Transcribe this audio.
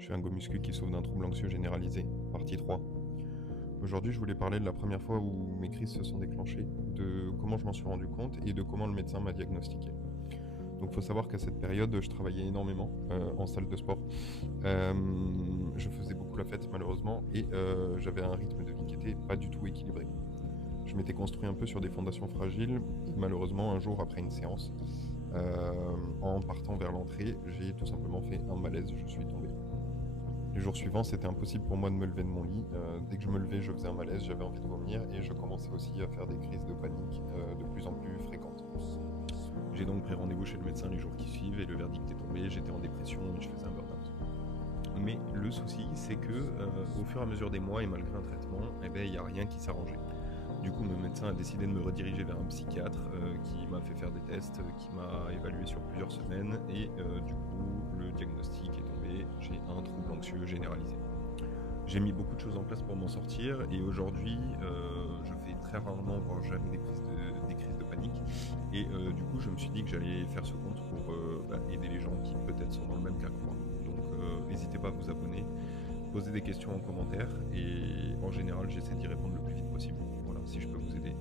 Je suis un go muscu qui souffre d'un trouble anxieux généralisé, partie 3. Aujourd'hui, je voulais parler de la première fois où mes crises se sont déclenchées, de comment je m'en suis rendu compte et de comment le médecin m'a diagnostiqué. Donc, il faut savoir qu'à cette période, je travaillais énormément en salle de sport. Je faisais beaucoup la fête, malheureusement, et j'avais un rythme de vie qui était pas du tout équilibré. Je m'étais construit un peu sur des fondations fragiles, et malheureusement, un jour après une séance, en partant vers l'entrée, j'ai tout simplement fait un malaise, je suis tombé. Les jours suivants, c'était impossible pour moi de me lever de mon lit. Dès que je me levais, je faisais un malaise, j'avais envie de vomir et je commençais aussi à faire des crises de panique, de plus en plus fréquentes. J'ai donc pris rendez-vous chez le médecin les jours qui suivent et le verdict est tombé, j'étais en dépression et je faisais un burn-out. Mais le souci, c'est que, au fur et à mesure des mois et malgré un traitement, il y a rien qui s'arrangeait. Du coup, mon médecin a décidé de me rediriger vers un psychiatre, qui m'a fait faire des tests, qui m'a évalué sur plusieurs semaines et du coup, le diagnostic est tombé, j'ai un trouble anxieux généralisé. J'ai mis beaucoup de choses en place pour m'en sortir et aujourd'hui, je fais très rarement, voire jamais des crises de panique et du coup, je me suis dit que j'allais faire ce compte pour, aider les gens qui peut-être sont dans le même cas que moi. Donc n'hésitez pas à vous abonner, poser des questions en commentaire et en général, j'essaie d'y répondre le plus vite possible. Voilà, si je peux vous aider.